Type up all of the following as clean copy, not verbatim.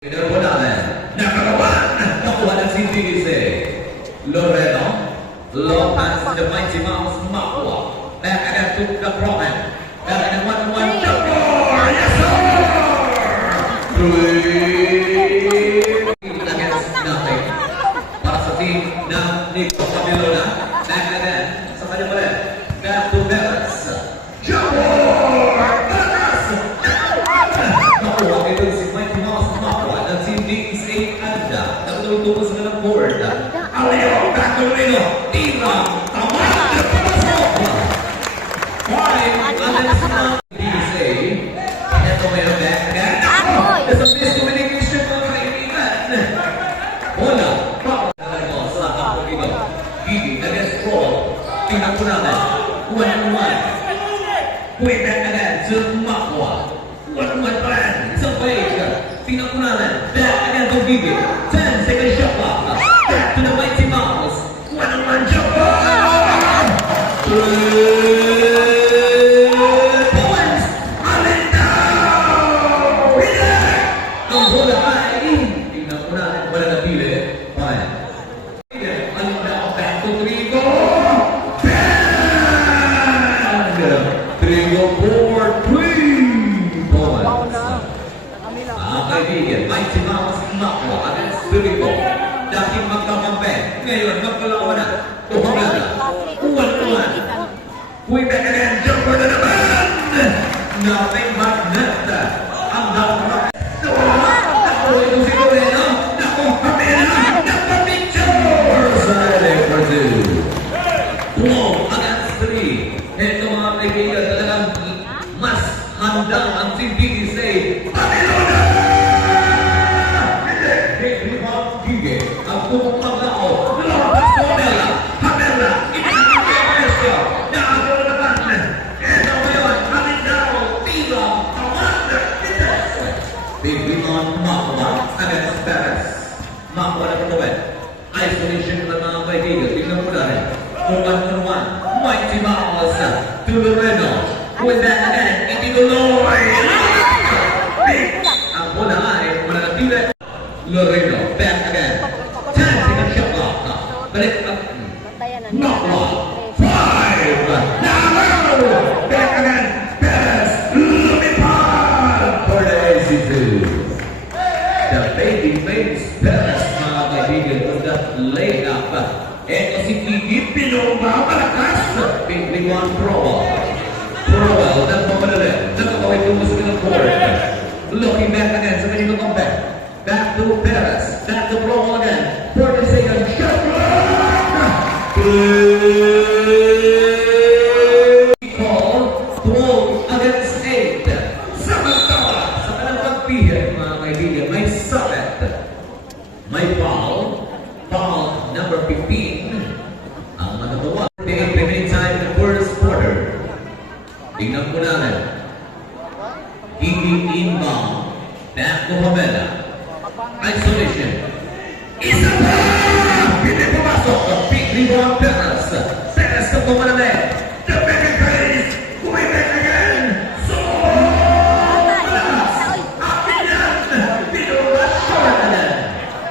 Nakuha ng si Tigise. Loreno. Lopez, the mighty mouse, Makwa. Back again to the Promen. Back again, 1-1. Yes, sir! 3 against nothing. Para sa team ng Nico Camilona. Back again. Sa kanya pa rin. Back to Beres. Nakuha ito si mighty mouse, Makwa. Ng si Tigise Anda. Nakatulog sa ng board. Aleo, back to Reno. Tira. Tawag. Five. Alex na. Tigise. Ito ngayon. Back again. There's a miscommunication mga kaibigan. Bola. Sa kapag ito. Gigi against Roll. Pinakunanan. 1-1. Way back again to Makwa. 1-1 pa rin. Isang page. Pinakunanan. Back again to Gigi. 10 second shot clock. Back to the mighty mouse. 1-1 jump ball. Points. Alindao. Relax. Ang bola ay pinakunanan. Wala na pili. Fine. Alindao. Back to Trigo. Bang. Trigo for 3 points. Kaibigan, mighty mouse, Makwa against Trigo. Dati magkakampi. Ngayon, magkalawa na. Tumagal na. 1-1. Way back again. Jumper na naman. Nothing but net. Ang dapat. Nakuha ito si Moreno. Nakuha kami na. Napapicture. Silent for 2. 12 against 3. Ito mga kaibigan, talagang mas handa ang si Tigise. Camilona! Ang pumupag na ako. Lorpas Pomela. Hamela. Itinagay-Presyo. Nakagawa naman. Ito ngayon. Alindao. Tila. Tawag. Big Limon. Makwa against Perez. Makwa na patuwid. Isolation ng mga kaibigan. Tignan mo na rin. 1-1. Mighty Mouse. To Loreno. With that again. Itituloy. Ang bola ay wala na pila. Loreno. Back again. Balik up. Makwa. 5. Now. Back again. Perez. Lumipad. For the AC2. The baby face Perez, mga kaibigan, for the layup. Ito si Kiki Pinova. Malakas. Big one Prowell. Prowell. Nagpamadali. Nakakawin yung gusto ng board. Looking back again sa kanino comeback. Back to Perez. Back to Prowell again. 40 seconds. Shot. Call 12 against 8. Samantala sa kanilang pagpihit, mga kaibigan, may summit. May foul. Foul number 15. Ang matatawa. The implement time in the first quarter. Tingnan po namin. Gigi inbound. Back to Hamela. Isolation. Isa pa! Hindi pumasok. Big rebound Perez. Perez na pumalami. The second phase. Way back again. So, malas. Akin yan. Pinura short na.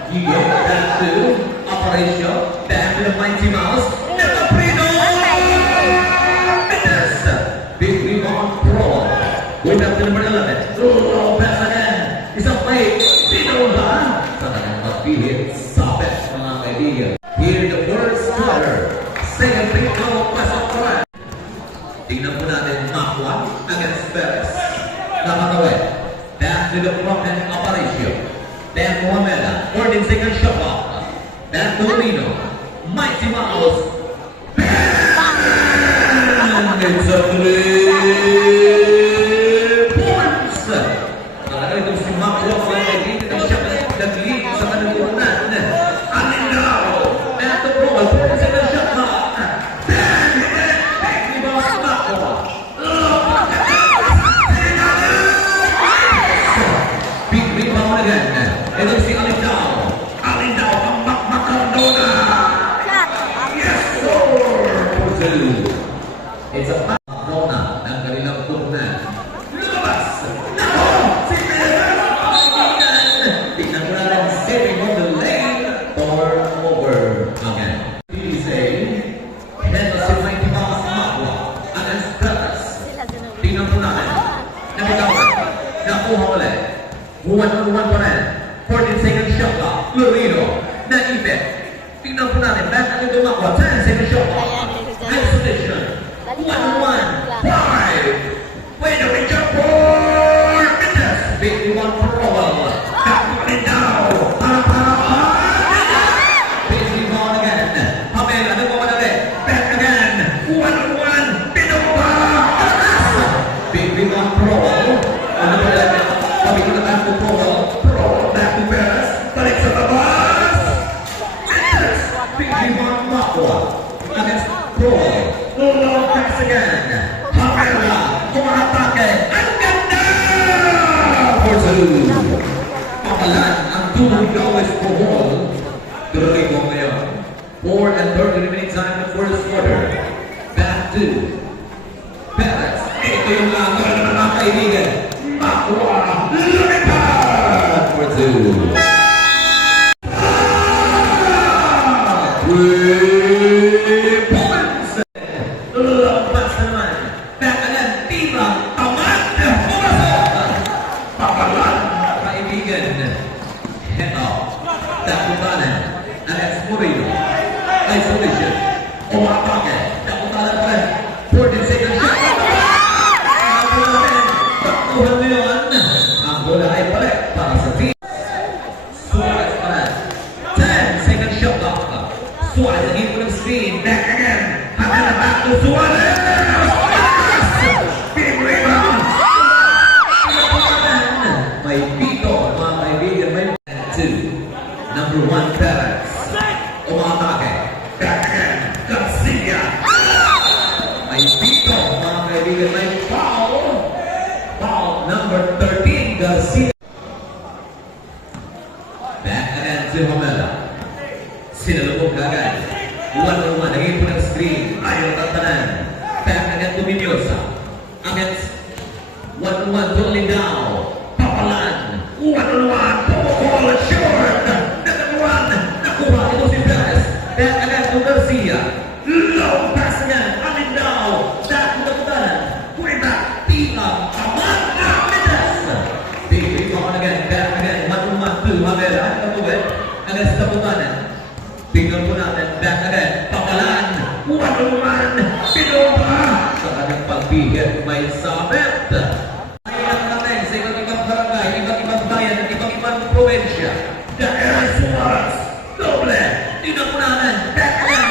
You get back to operation. Back to the mighty mouse. Nakaprino! Perez. Big rebound Pro. Way back to number 11. Lopez again. Isang play. Pinura. Sa kanyang magpihit. Sabit, mga kaibigan. Here in the first quarter. Second free throw, pasok ko lang. Tingnan po natin, Makwa against Perez. Nakatawid. Back to the front end operation. Back to Hamela. 14 seconds shot off. Back to Reno. Mighty Mouse. Bang! It's a 3 points. Talaga itong si Makwa, mga kaibigan, ang siya nag-lead sa kanalunan. Ito si Alindao. Alindao ang Makmakandona. Yes, sir! It's a Makmakandona ng kanilang turnan. Lumabas! Nako! Si Perez! pa rin. 14 seconds shot clock. Lorino. Naipit. Tingnan po natin. Back natin tumakwa. 10 seconds shot clock. Isolation. 1-1. 5. Wait a minute. Jump for Minutes. Big one for Rowell. Back to it now. Big one again. Pamela. Ano mo natin? Back again. 1-1. Pinova. Big one for Rowell. Ano ba natin? Kami ko na back to Rowell. Rowell. Back to Perez. Balik sa tabas. Minutes. Big one Makwa. Against Rowell. Long pass again. Pamela. Kumakatake. Ang ganda! For two. Pakalan ang 2 goals for Rowell. Tuloy ko ngayon. 4 and 30 remaining time in the first quarter. Back to Perez. Ito yung laban ng mga kaibigan. Makwa. Lumipad for two. Points. Lampas naman. Back again. Tira. Taman. Pumasok. Papalan. Kaibigan. Head off. Dakubanan. Against Moreno. Isolation. Umatake. Dakubanan pa rin. 14 seconds shot. Takbuhan mo yun. Ang bola ay balik para sa team. Suarez pa rin. 10 seconds shot clock. Suarez again for the screen. Back again. Hanggang back to Suarez. Big rebound. May pito, mga kaibigan. May 2. Number 1, Perez. Umatake. Back again. Garcia. May pito, mga kaibigan. May foul. Foul number 13, Garcia. Back again to Homela. Sinalubog agad. 1-1. Naging po ng screen. Ayaw tatanan. Back again to Minyosa. Against 1-1. Totally down. Papalan. 1-1. Pumukol. Short. Nag-1. Nakuha. Ito si Perez. Back again to Garcia. Long pass again. Alindaw. Back to the Putanan. Kuwita. Tika. Aman. Midas. Big rebound again. Back again. 1-1 to Hamera. Ano po ba? Against the Putanan. Tingnan po natin. Back again. Papalan. 1-1. Pinova. Sa kanyang pagbihit. May sabit. Ayan natin sa iba't ibang barangay, iba't ibang bayan, at iba't ibang probinsya. Dahil Suarez. Doble. Tingnan po natin. Back again.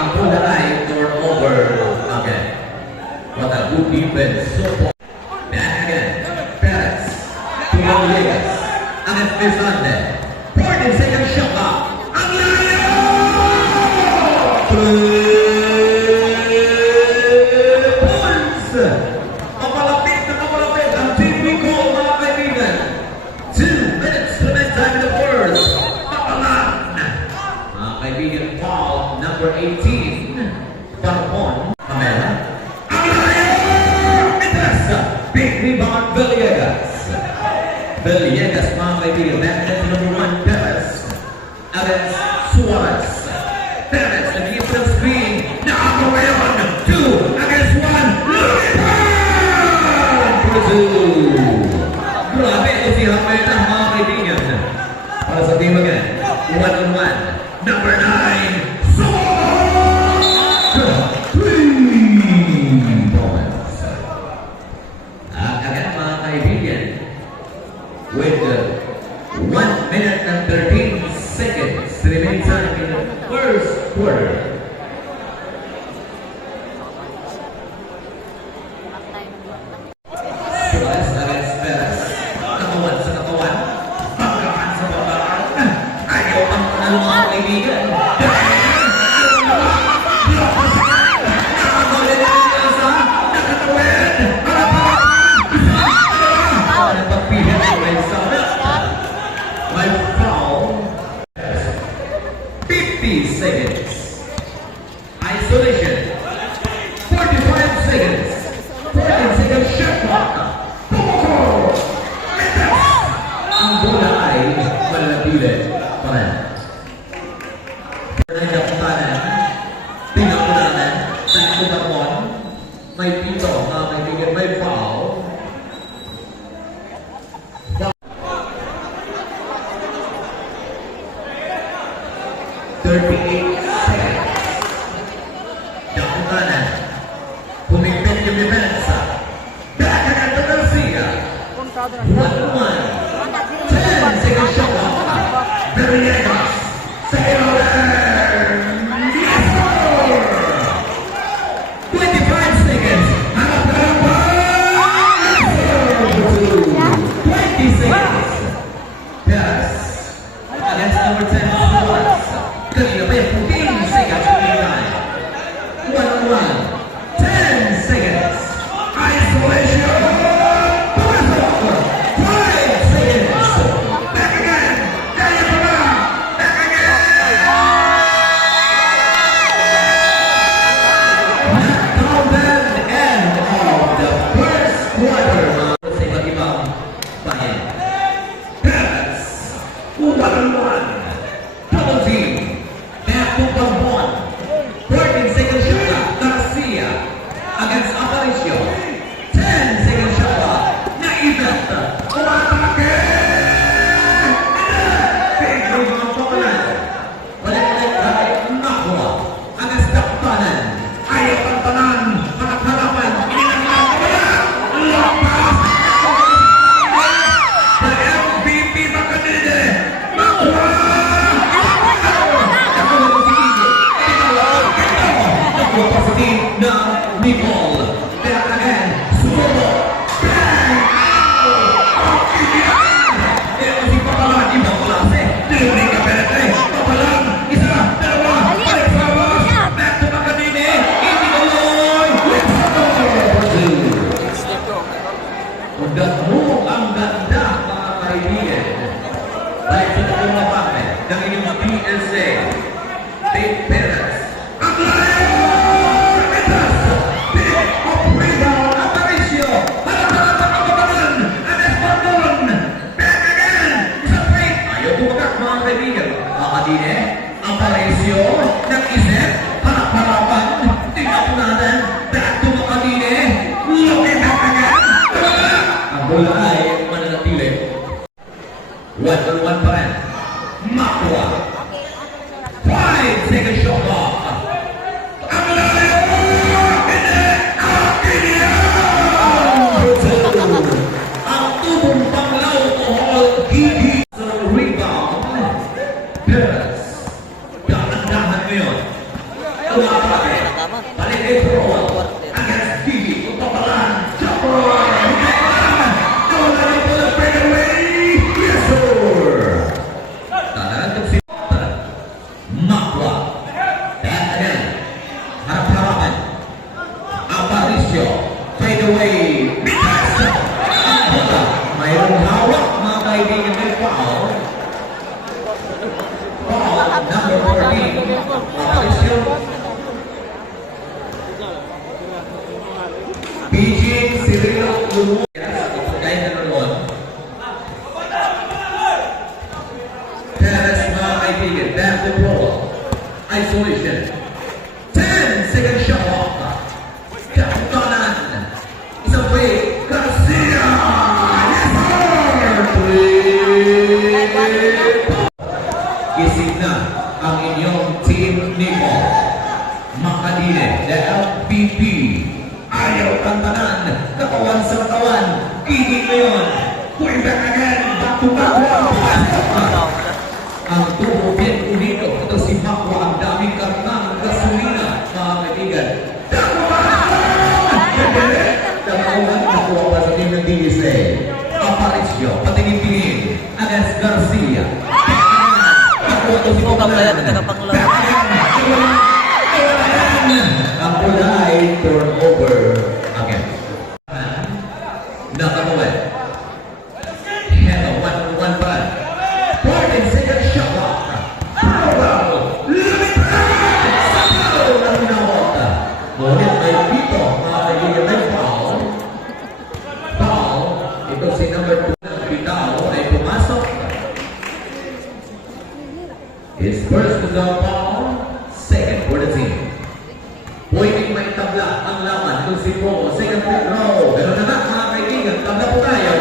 Ang bola ay turnover again. What a good defense. So far. Back again. Perez. Villegas. Against Mesande. 40 seconds shot clock. Ang layo! Points! Kapalapit na kapalapit ang team recall, mga kaibigan. 2 minutes to the time in the first. Papalan. Mga kaibigan, foul number 18. Parpon. Pamela. Ang layo! Mitas! Big rebound, Villegas. Villegas, mga kaibigan. Back to number 1, Perez. Against Suarez. Perez, nagiging po ng screen. Nakagawa yun. 2 against 1. Lumipad! Brazil. Grabe ito si Hamena, mga kaibigan. Para sa team again. 1-1. Number 9. Suarez! 3 points. At again, mga kaibigan. With 1 minute and 13 seconds remaining time in the first quarter. Suarez against Perez. Katawan sa katawan. Pagkaan sa pagkaan. Ayaw ang panalo, mga kaibigan. My foul. 50 seconds. Isolation. 45 seconds. 14 seconds shot clock. Pumukol. Mitas. Ang bola ay malalapilit pa rin. Pagkakatanan. Tingnan ko natin. Tayo ba mo? May pito, mga kaibigan, may foul. 38 seconds. Dakukanan. Pumipit yung depensa. Back again to Garcia. 1-1. 10 seconds shot clock. Villegas. Second order. Yes, sir! 25 seconds. Hanap ka lang ba? Yes, sir! 20 seconds. Yes. Against number 10, Suarez. Kanina pa yung 14 seconds to be time. 1-1. 10 seconds. Isolation. Pumasok. 5 seconds. Back again. Kaya pa ba? Back again. Countdown end of the first quarter. Sa iba't ibang bayan. Perez. 1-1. Double team. Back to Pambon. 14 seconds shot clock. Garcia against Aparicio. 10 seconds shot clock. Naivet. Umatake! Pedro Mantolan. Balik-balik kay Nakwa against Daktanan. Ayaw ang tanan. Panagharapan. Ininanglan ko na. Lapas! The MVP sa kanila. Nakwa! Na Nicole. Back again. Solo. Bang! Ito si Papalan. Ibang klase. Delivery ka penetre. Papalan. Isa. Dalawa. Balik sa bus. Back to Macadine. Hindi tuloy. Magdamo ang ganda mga kaibigan. Balik sa taong mapake ng inyong PSA. Dave Perez. Ang layo! Makadine, Aparicio, nag-isip, harap-harapan, tinapunanan, back to Makadine, looking back again. Ang bola ay mananatili. 1-1 pa rin. Makwa. 5 seconds shot clock. Ang layo! Ang tubong panglaw ko all gigi sa rebound. Perez. Dahan-dahan ngayon. Umapake. Balik kay Troll. Against Gigi. Papalan. Jumper. Don't let it pull the breakaway. Yes, sir. Tanan si Makwa. Back again. Harap-harapan. Aparicio. Fade away. Mikasa. Ang bola. Mayroong hawak mga kaibigan ng foul. Number 14, Aparicio. PG Cirilo Lumuyas. Kaya na naman. Perez mga kaibigan. Back to Pro. Isolation. 10 second shot off. Kapukanan. Isang play. Garcia. Yes, sir! Isip na ang inyong team Nico. Makadine, the LPP. Ayaw kantanan, katawan sa katawan. Gigi ngayon. Going back again, back to back. Ang tubo bien unido. Ito si Makwa, ang daming karnang gasolina, mga kaibigan. Dakuhan, nakuha pa sa team ng DSA. Aparicio, patingin-tingin. Against Garcia. Ang pula ay turnover again. Nakamulit. Heto, 1-1 pa. 14 seconds shot clock. Bravo! Lumipad! Sabaw ng nawot. Ngunit may dito, mga kaibigan, may foul. Foul. Ito si number 2 ng Bitaw ay pumasok. His first was a foul, second for the team. Pwedeng may tabla ang laman kung si Pro, second free throw. Pero na mga kaibigan, tabla po tayo.